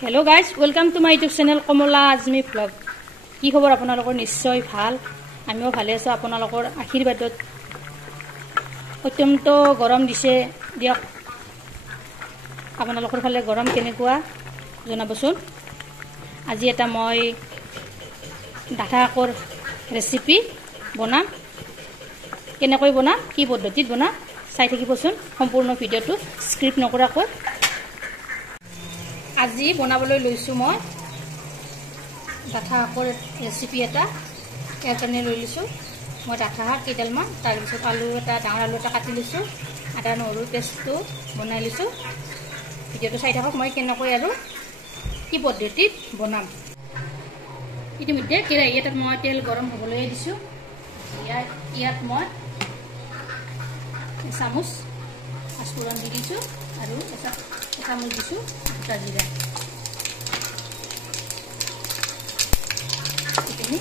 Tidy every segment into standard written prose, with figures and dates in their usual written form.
Hello guys, welcome to my YouTube channel Komala Azmi Vlog. কি খবৰ আপোনালোকৰ নিশ্চয় ভাল আমিও ভালে আছো আপোনালোকৰ আশীৰ্বাদত অত্যন্ত গৰম দিছে দিয়ক আপোনালোকৰ ফালে গৰম কেনেকুৱা জনাবচোন আজি এটা মই ডাঠা আকৰ ৰেচিপি বনাম কেনেকৈ বনাম কি পদ্ধতিত বনাম চাই থাকিবচোন সম্পূৰ্ণ ভিডিওটো স্ক্ৰিপ্ট নকৰাকৈ আজি বনাবলৈ লৈছো মই ডাঠা আকৰ ৰেচিপি এটা ইয়াৰ কাৰণে লৈ লৈছো মই ডাঠা শাক কেইডালমান তাৰ পিছত আলু এটা ডাঙৰ আলু এটা কাটি লৈছো আদা নহৰু পেষ্টটো বনাই লৈছো ভিডিওটো চাই থাকক মই কেনেকৈ আৰু কি পদ্ধতিত বনাম ইতিমধ্যে কেৰাহী এটাত মই তেল গৰম হ'বলৈ দিছো ইয়াত মই চামুচ পাঁচফোৰণ দি দিছো আৰু এটা চামুচ দিছো গোটা জিৰা এইখিনি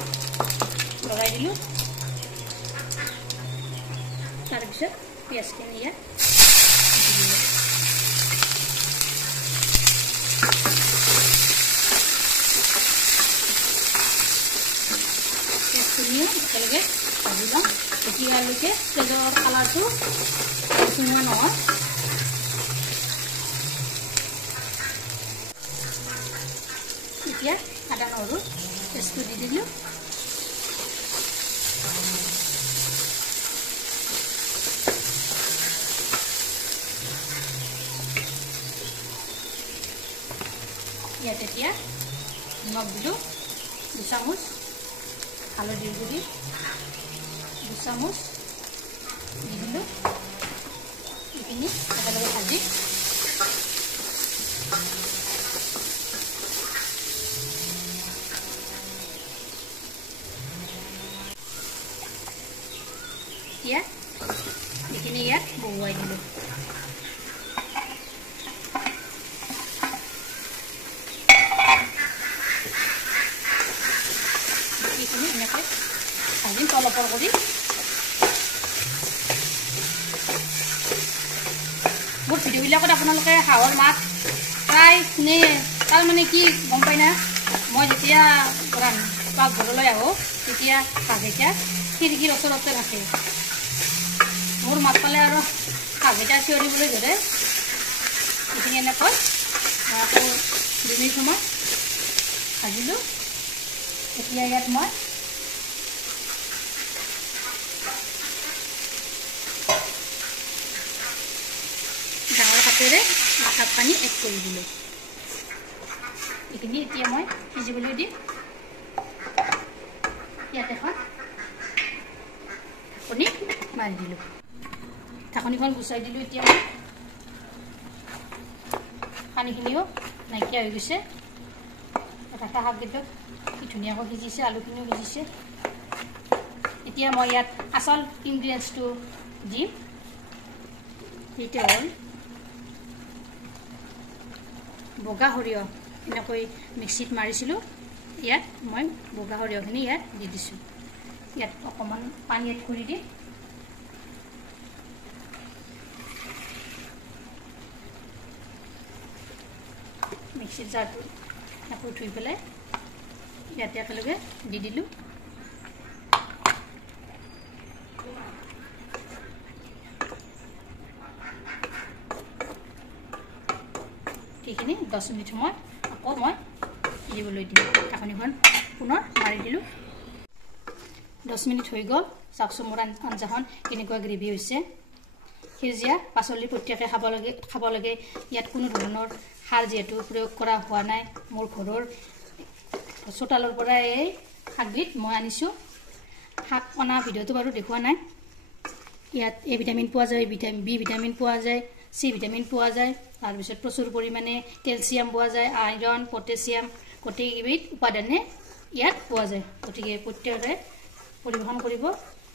লগাই দিলো তাৰপিছত পিঁয়াজখিনি ইয়াত দি দিলো পিঁয়াজখিনিও একেলগে ভাজি লওঁ তেতিয়ালৈকে তেলৰ কালাৰটো সোমোৱা নহয় এতিয়া আদা নহৰু পেষ্টটো দি দিলোঁ ইয়াত এতিয়া নিমখ দিলোঁ 2 চামুচ হালধিৰ গুড়ি 2 চামুচ দি দিলোঁ এইখিনি একেলগে ভাজি এতিয়া এইখিনি ইয়াত বহুৱাই দিলোঁ এইখিনি এনেকৈ ভাজিম তলপৰ কৰি মোৰ ভিডিঅ'বিলাকত আপোনালোকে হাঁহৰ মাত প্ৰায় শুনে তাৰমানে কি গম পাই না মই যেতিয়া পাকঘৰলৈ আহোঁ তেতিয়া কাষেইটা খিৰিকীৰ ওচৰতে থাকে মোৰ মাত পালে আৰু কাষেইটা চিঞৰিবলৈ ধৰে এইখিনি এনেকৈ আকৌ 2 মিনিট সময় ভাজিলোঁ এতিয়া ইয়াত মই ডাঙৰ কাপেৰে 1 কাপ পানী এড কৰি দিলোঁ এইখিনি এতিয়া মই সিজিবলৈ দিম ইয়াত এখন ঢাকনি মাৰি দিলোঁ ঢাকনিখন গুচাই দিলোঁ এতিয়া মই পানীখিনিও নাইকিয়া হৈ গৈছে ডাঠা শাককেইটা কি ধুনীয়াকৈ সিজিছে আলুখিনিও সিজিছে এতিয়া মই ইয়াত আচল ইনগ্ৰিডিয়েণ্টছটো দিম এইটো হ'ল বগা সৰিয়হ এনেকৈ মিক্সিত মাৰিছিলোঁ ইয়াত মই বগা সৰিয়হখিনি ইয়াত দি দিছোঁ ইয়াত অকণমান পানী এড কৰি দিম মিক্সিৰ জাৰটো আকৌ ধুই পেলাই ইয়াতে একেলগে দি দিলোঁ এইখিনি 10 মিনিট সময় আকৌ মই সিজিবলৈ দিম ঢাকনিখন পুনৰ মাৰি দিলোঁ 10 মিনিট হৈ গ'ল চাওকচোন মোৰ আঞ্জাখন কেনেকুৱা গ্ৰেভি হৈছে সেউজীয়া পাচলি প্ৰত্যেকে খাব লাগে ইয়াত কোনো ধৰণৰ সাৰ যিহেতু প্ৰয়োগ কৰা হোৱা নাই মোৰ ঘৰৰ চোতালৰ পৰা এই শাকবিধ মই আনিছোঁ শাক অনা ভিডিঅ'টো বাৰু দেখুওৱা নাই ইয়াত এ ভিটামিন পোৱা যায় বি ভিটামিন পোৱা যায় চি ভিটামিন পোৱা যায় তাৰপিছত প্ৰচুৰ পৰিমাণে কেলছিয়াম পোৱা যায় আইৰণ পটেছিয়াম গোটেইবিধ উপাদানে ইয়াত পোৱা যায় গতিকে প্ৰত্যেকে পৰিৱেশন কৰিব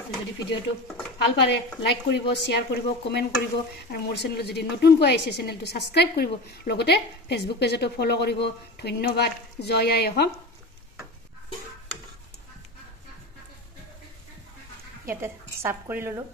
আৰু যদি ভিডিঅ'টো ভাল পাৰে লাইক কৰিব শ্বেয়াৰ কৰিব কমেণ্ট কৰিব আৰু মোৰ চেনেলত যদি নতুনকৈ আহিছে চেনেলটো ছাবস্ক্ৰাইব কৰিব লগতে ফেচবুক পেজতো ফ'ল' কৰিব ধন্যবাদ জয় আই অসম ইয়াতে চাৰ্ভ কৰি ল'লোঁ